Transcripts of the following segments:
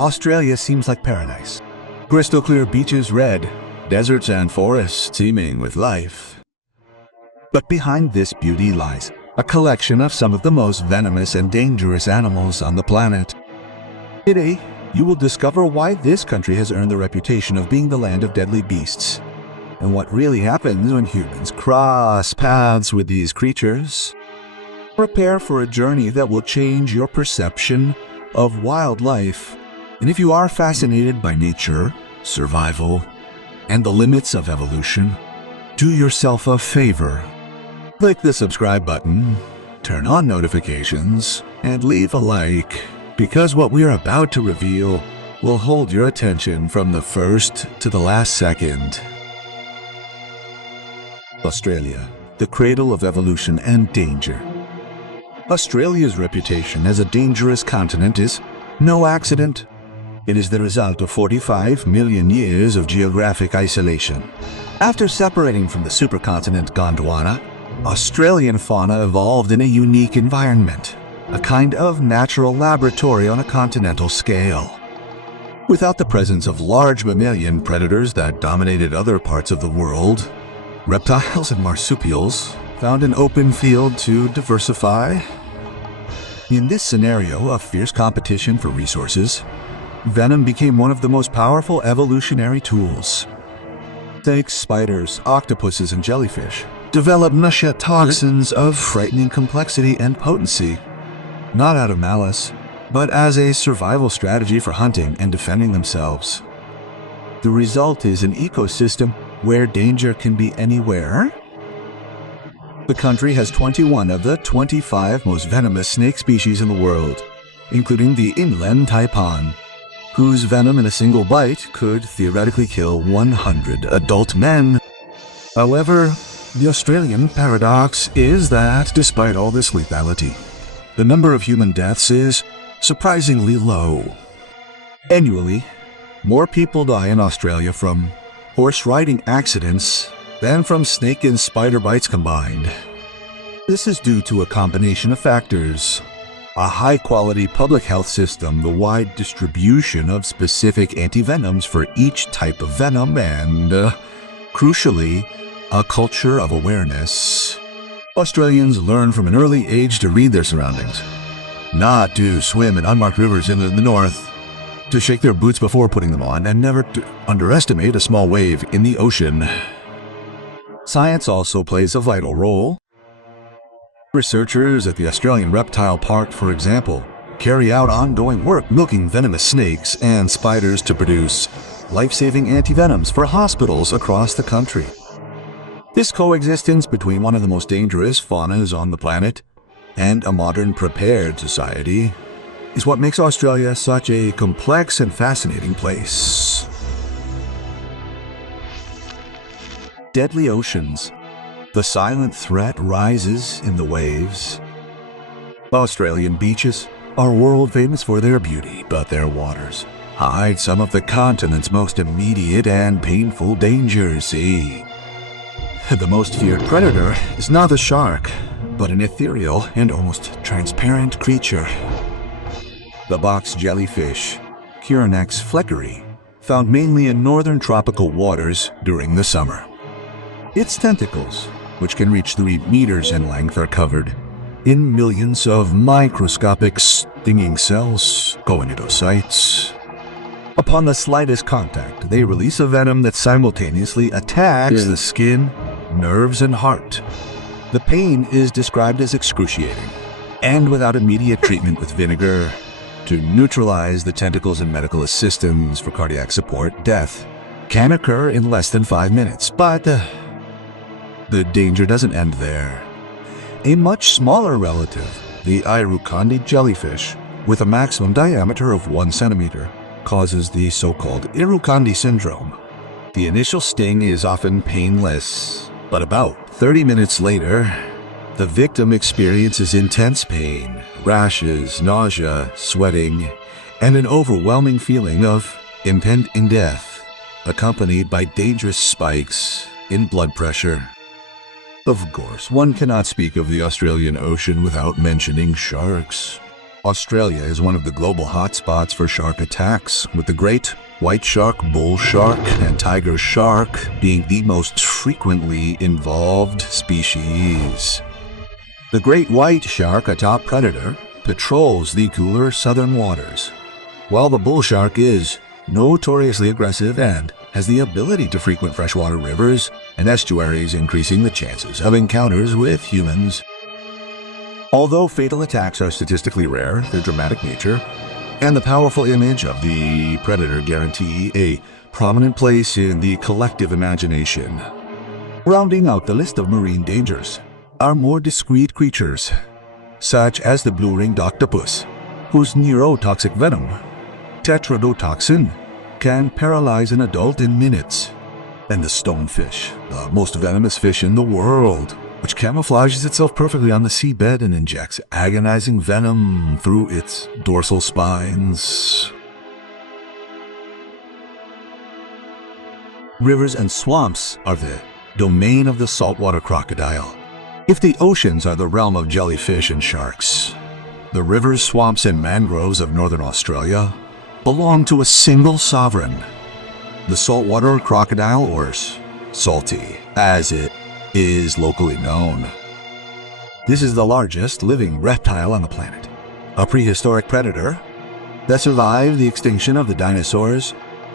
Australia seems like paradise. Crystal clear beaches red, deserts and forests teeming with life. But behind this beauty lies a collection of some of the most venomous and dangerous animals on the planet. Today, you will discover why this country has earned the reputation of being the land of deadly beasts, and what really happens when humans cross paths with these creatures. Prepare for a journey that will change your perception of wildlife. And if you are fascinated by nature, survival, and the limits of evolution, do yourself a favor. Click the subscribe button, turn on notifications, and leave a like, because what we are about to reveal will hold your attention from the first to the last second. Australia, the cradle of evolution and danger. Australia's reputation as a dangerous continent is no accident. It is the result of 45 million years of geographic isolation. After separating from the supercontinent Gondwana, Australian fauna evolved in a unique environment, a kind of natural laboratory on a continental scale. Without the presence of large mammalian predators that dominated other parts of the world, reptiles and marsupials found an open field to diversify. In this scenario of fierce competition for resources, venom became one of the most powerful evolutionary tools. Snakes, spiders, octopuses, and jellyfish developed noxious toxins of frightening complexity and potency, not out of malice, but as a survival strategy for hunting and defending themselves. The result is an ecosystem where danger can be anywhere. The country has 21 of the 25 most venomous snake species in the world, including the inland taipan, whose venom in a single bite could theoretically kill 100 adult men. However, the Australian paradox is that despite all this lethality, the number of human deaths is surprisingly low. Annually, more people die in Australia from horse riding accidents than from snake and spider bites combined. This is due to a combination of factors: a high-quality public health system, the wide distribution of specific antivenoms for each type of venom, and, crucially, a culture of awareness. Australians learn from an early age to read their surroundings, not to swim in unmarked rivers in the north, to shake their boots before putting them on, and never to underestimate a small wave in the ocean. Science also plays a vital role. Researchers at the Australian Reptile Park, for example, carry out ongoing work milking venomous snakes and spiders to produce life-saving antivenoms for hospitals across the country. This coexistence between one of the most dangerous faunas on the planet and a modern prepared society is what makes Australia such a complex and fascinating place. Deadly oceans. The silent threat rises in the waves. Australian beaches are world famous for their beauty, but their waters hide some of the continent's most immediate and painful dangers. The most feared predator is not the shark, but an ethereal and almost transparent creature. The box jellyfish, Chironex fleckeri, found mainly in northern tropical waters during the summer. Its tentacles, which can reach 3 meters in length, are covered in millions of microscopic stinging cells, goonidocytes. Upon the slightest contact, they release a venom that simultaneously attacks the skin, nerves, and heart. The pain is described as excruciating, and without immediate treatment with vinegar to neutralize the tentacles and medical assistance for cardiac support, death can occur in less than 5 minutes. But the danger doesn't end there. A much smaller relative, the Irukandji jellyfish, with a maximum diameter of 1 centimeter, causes the so-called Irukandji syndrome. The initial sting is often painless, but about 30 minutes later, the victim experiences intense pain, rashes, nausea, sweating, and an overwhelming feeling of impending death, accompanied by dangerous spikes in blood pressure. Of course, one cannot speak of the Australian Ocean without mentioning sharks. Australia is one of the global hotspots for shark attacks, with the great white shark, bull shark, and tiger shark being the most frequently involved species. The great white shark, a top predator, patrols the cooler southern waters, while the bull shark is notoriously aggressive and has the ability to frequent freshwater rivers and estuaries, increasing the chances of encounters with humans. Although fatal attacks are statistically rare, their dramatic nature and the powerful image of the predator guarantee a prominent place in the collective imagination. Rounding out the list of marine dangers are more discreet creatures, such as the blue-ringed octopus, whose neurotoxic venom, tetrodotoxin, can paralyze an adult in minutes, and the stonefish, the most venomous fish in the world, which camouflages itself perfectly on the seabed and injects agonizing venom through its dorsal spines. Rivers and swamps are the domain of the saltwater crocodile. If the oceans are the realm of jellyfish and sharks, the rivers, swamps, and mangroves of northern Australia belong to a single sovereign, the saltwater crocodile, or salty, as it is locally known. This is the largest living reptile on the planet, a prehistoric predator that survived the extinction of the dinosaurs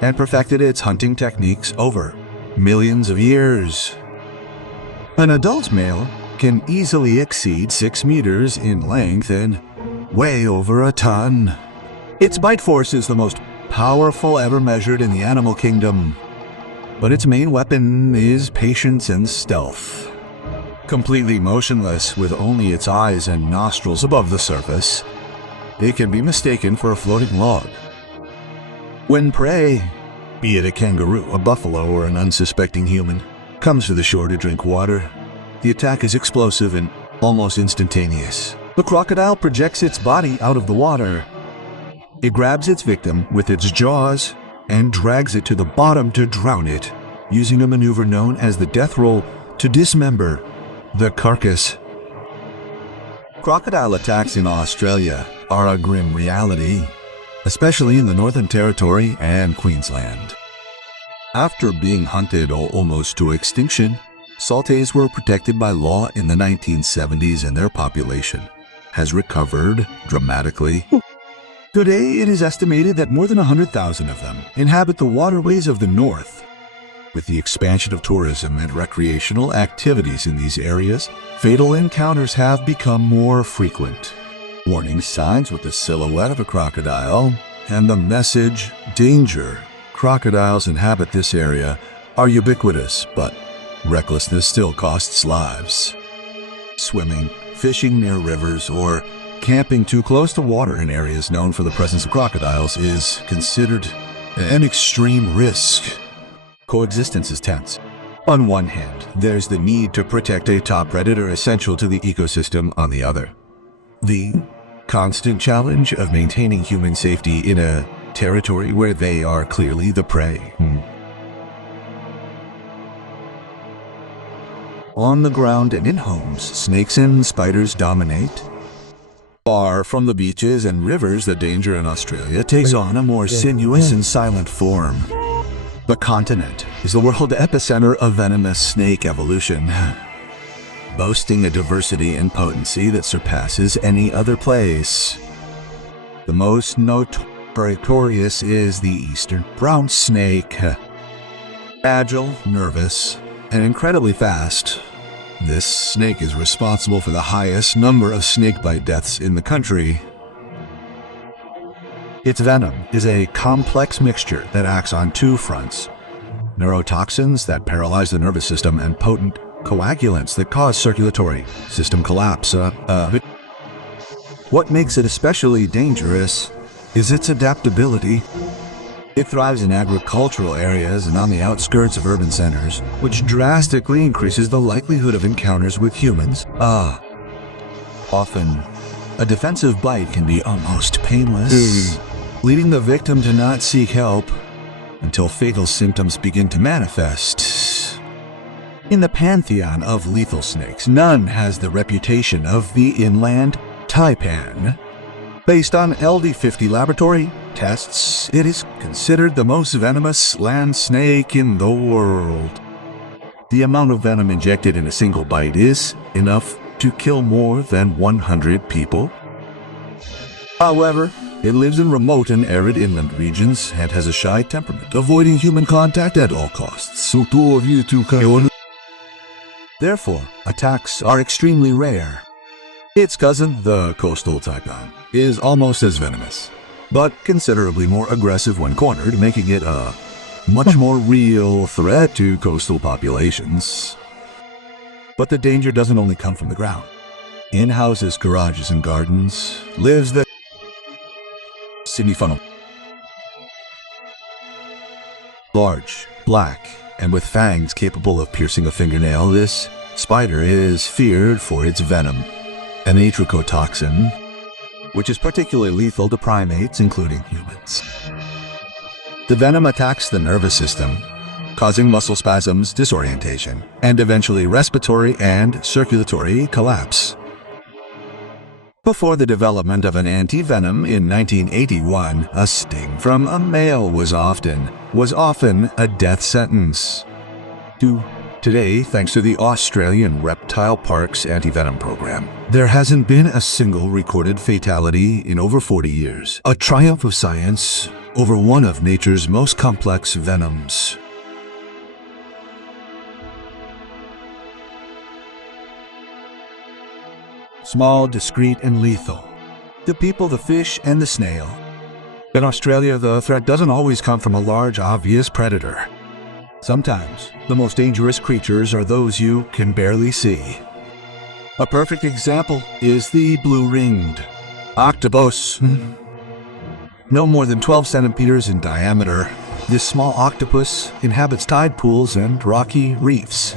and perfected its hunting techniques over millions of years. An adult male can easily exceed 6 meters in length and weigh over a ton. Its bite force is the most powerful ever measured in the animal kingdom, but its main weapon is patience and stealth. Completely motionless with only its eyes and nostrils above the surface, it can be mistaken for a floating log. When prey, be it a kangaroo, a buffalo, or an unsuspecting human, comes to the shore to drink water, the attack is explosive and almost instantaneous. The crocodile projects its body out of the water. It grabs its victim with its jaws and drags it to the bottom to drown it, using a maneuver known as the death roll to dismember the carcass. Crocodile attacks in Australia are a grim reality, especially in the Northern Territory and Queensland. After being hunted almost to extinction, saltays were protected by law in the 1970s, and their population has recovered dramatically. Today, it is estimated that more than 100,000 of them inhabit the waterways of the north. With the expansion of tourism and recreational activities in these areas, fatal encounters have become more frequent. Warning signs with the silhouette of a crocodile and the message, "Danger, crocodiles inhabit this area," are ubiquitous, but recklessness still costs lives. Swimming, fishing near rivers, or camping too close to water in areas known for the presence of crocodiles is considered an extreme risk. Coexistence is tense. On one hand, there's the need to protect a top predator essential to the ecosystem. On the other, the constant challenge of maintaining human safety in a territory where they are clearly the prey. On the ground and in homes, snakes and spiders dominate. Far from the beaches and rivers, the danger in Australia takes on a more sinuous and silent form. The continent is the world epicenter of venomous snake evolution, boasting a diversity and potency that surpasses any other place. The most notorious is the eastern brown snake. Agile, nervous, and incredibly fast, this snake is responsible for the highest number of snakebite deaths in the country. Its venom is a complex mixture that acts on two fronts: neurotoxins that paralyze the nervous system and potent coagulants that cause circulatory system collapse. What makes it especially dangerous is its adaptability. It thrives in agricultural areas and on the outskirts of urban centers, which drastically increases the likelihood of encounters with humans. Often, a defensive bite can be almost painless, leading the victim to not seek help until fatal symptoms begin to manifest. In the pantheon of lethal snakes, none has the reputation of the inland taipan. Based on LD50 laboratory tests, it is considered the most venomous land snake in the world. The amount of venom injected in a single bite is enough to kill more than 100 people. However, it lives in remote and arid inland regions and has a shy temperament, avoiding human contact at all costs. Therefore, attacks are extremely rare. Its cousin, the coastal taipan, is almost as venomous, but considerably more aggressive when cornered, making it a much more real threat to coastal populations. But the danger doesn't only come from the ground. In houses, garages, and gardens lives the Sydney funnel. Large, black, and with fangs capable of piercing a fingernail, this spider is feared for its venom, an atrichotoxin, which is particularly lethal to primates, including humans. The venom attacks the nervous system, causing muscle spasms, disorientation, and eventually respiratory and circulatory collapse. Before the development of an anti-venom in 1981, a sting from a male was often a death sentence. Today, thanks to the Australian Reptile Park's anti-venom program, there hasn't been a single recorded fatality in over 40 years. A triumph of science over one of nature's most complex venoms. Small, discreet, and lethal. The people, the fish, and the snail. In Australia, the threat doesn't always come from a large, obvious predator. Sometimes, the most dangerous creatures are those you can barely see. A perfect example is the blue-ringed octopus. No more than 12 centimeters in diameter, this small octopus inhabits tide pools and rocky reefs.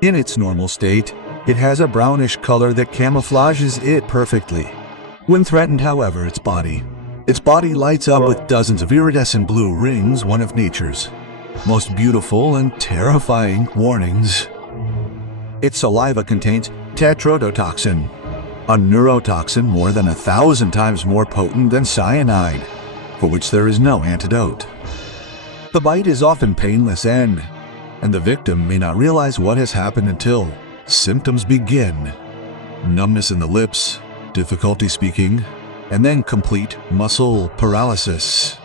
In its normal state, it has a brownish color that camouflages it perfectly. When threatened, however, its body lights up with dozens of iridescent blue rings, one of nature's most beautiful and terrifying warnings. Its saliva contains tetrodotoxin, a neurotoxin more than 1,000 times more potent than cyanide, for which there is no antidote. The bite is often painless and the victim may not realize what has happened until symptoms begin. Numbness in the lips, difficulty speaking, and then complete muscle paralysis.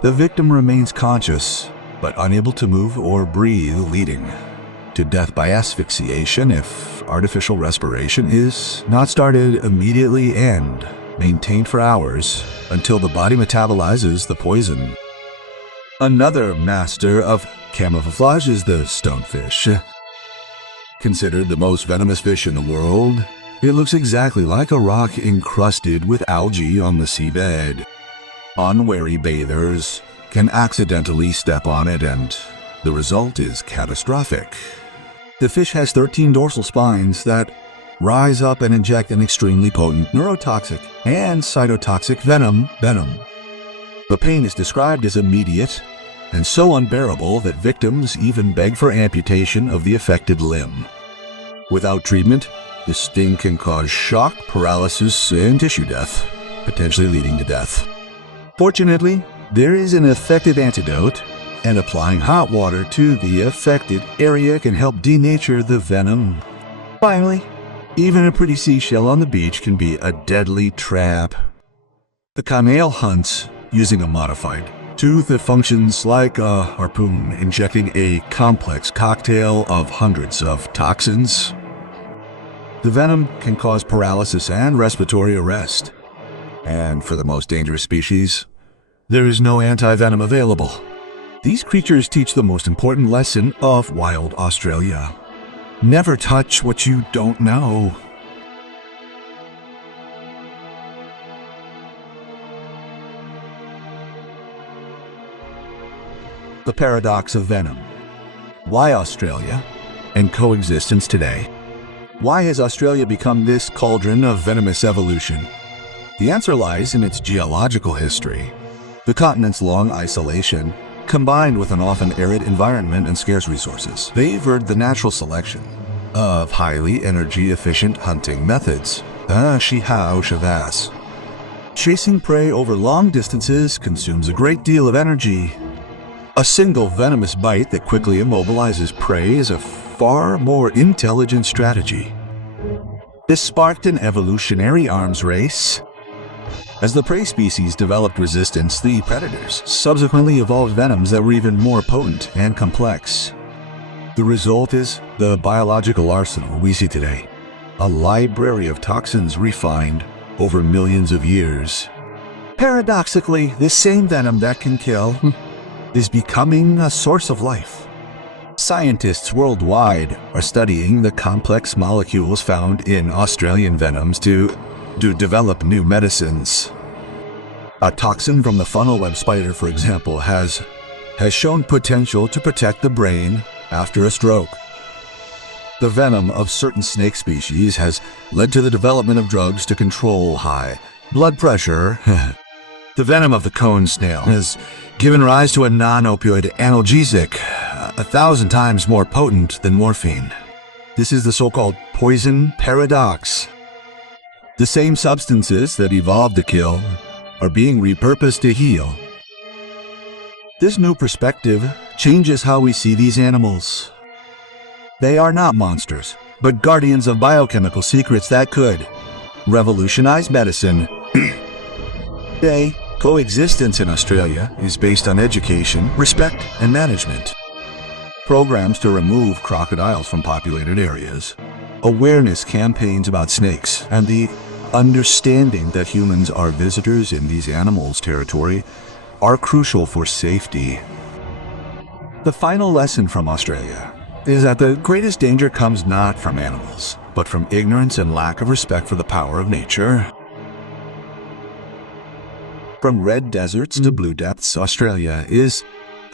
The victim remains conscious, but unable to move or breathe, leading to death by asphyxiation if artificial respiration is not started immediately and maintained for hours until the body metabolizes the poison. Another master of camouflage is the stonefish. Considered the most venomous fish in the world, it looks exactly like a rock encrusted with algae on the seabed. Unwary bathers can accidentally step on it, and the result is catastrophic. The fish has 13 dorsal spines that rise up and inject an extremely potent neurotoxic and cytotoxic venom. The pain is described as immediate and so unbearable that victims even beg for amputation of the affected limb. Without treatment, the sting can cause shock, paralysis, and tissue death, potentially leading to death. Fortunately, there is an effective antidote, and applying hot water to the affected area can help denature the venom. Finally, even a pretty seashell on the beach can be a deadly trap. The camel hunts using a modified tooth that functions like a harpoon, injecting a complex cocktail of hundreds of toxins. The venom can cause paralysis and respiratory arrest. And for the most dangerous species, there is no anti-venom available. These creatures teach the most important lesson of wild Australia. Never touch what you don't know. The paradox of venom. Why Australia and coexistence today? Why has Australia become this cauldron of venomous evolution? The answer lies in its geological history. The continent's long isolation, combined with an often arid environment and scarce resources, favored the natural selection of highly energy-efficient hunting methods. Chasing prey over long distances consumes a great deal of energy. A single venomous bite that quickly immobilizes prey is a far more intelligent strategy. This sparked an evolutionary arms race. As the prey species developed resistance, the predators subsequently evolved venoms that were even more potent and complex. The result is the biological arsenal we see today, a library of toxins refined over millions of years. Paradoxically, this same venom that can kill is becoming a source of life. Scientists worldwide are studying the complex molecules found in Australian venoms to develop new medicines. A toxin from the funnel web spider, for example, has shown potential to protect the brain after a stroke. The venom of certain snake species has led to the development of drugs to control high blood pressure. The venom of the cone snail has given rise to a non-opioid analgesic 1,000 times more potent than morphine. This is the so-called poison paradox. The same substances that evolved to kill are being repurposed to heal. This new perspective changes how we see these animals. They are not monsters, but guardians of biochemical secrets that could revolutionize medicine. Today, coexistence in Australia is based on education, respect, and management. Programs to remove crocodiles from populated areas, awareness campaigns about snakes, and the understanding that humans are visitors in these animals' territory are crucial for safety. The final lesson from Australia is that the greatest danger comes not from animals, but from ignorance and lack of respect for the power of nature. From red deserts to blue depths, Australia is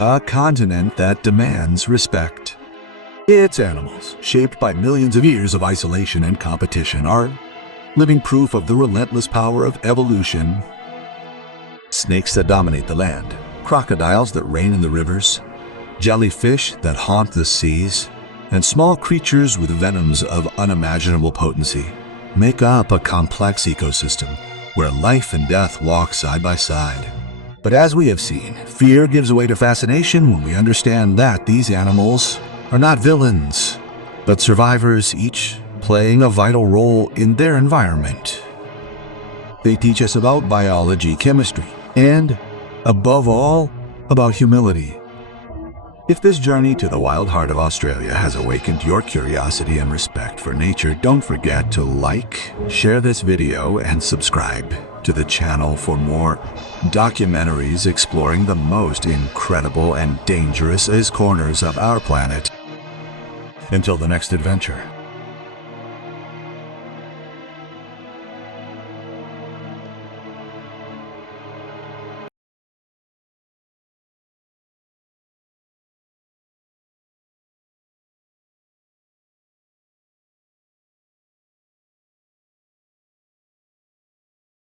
a continent that demands respect. Its animals, shaped by millions of years of isolation and competition, are living proof of the relentless power of evolution. Snakes that dominate the land, crocodiles that reign in the rivers, jellyfish that haunt the seas, and small creatures with venoms of unimaginable potency make up a complex ecosystem where life and death walk side by side. But as we have seen, fear gives way to fascination when we understand that these animals are not villains, but survivors, each playing a vital role in their environment. They teach us about biology, chemistry, and, above all, about humility. If this journey to the wild heart of Australia has awakened your curiosity and respect for nature, don't forget to like, share this video, and subscribe to the channel for more documentaries exploring the most incredible and dangerous corners of our planet. Until the next adventure.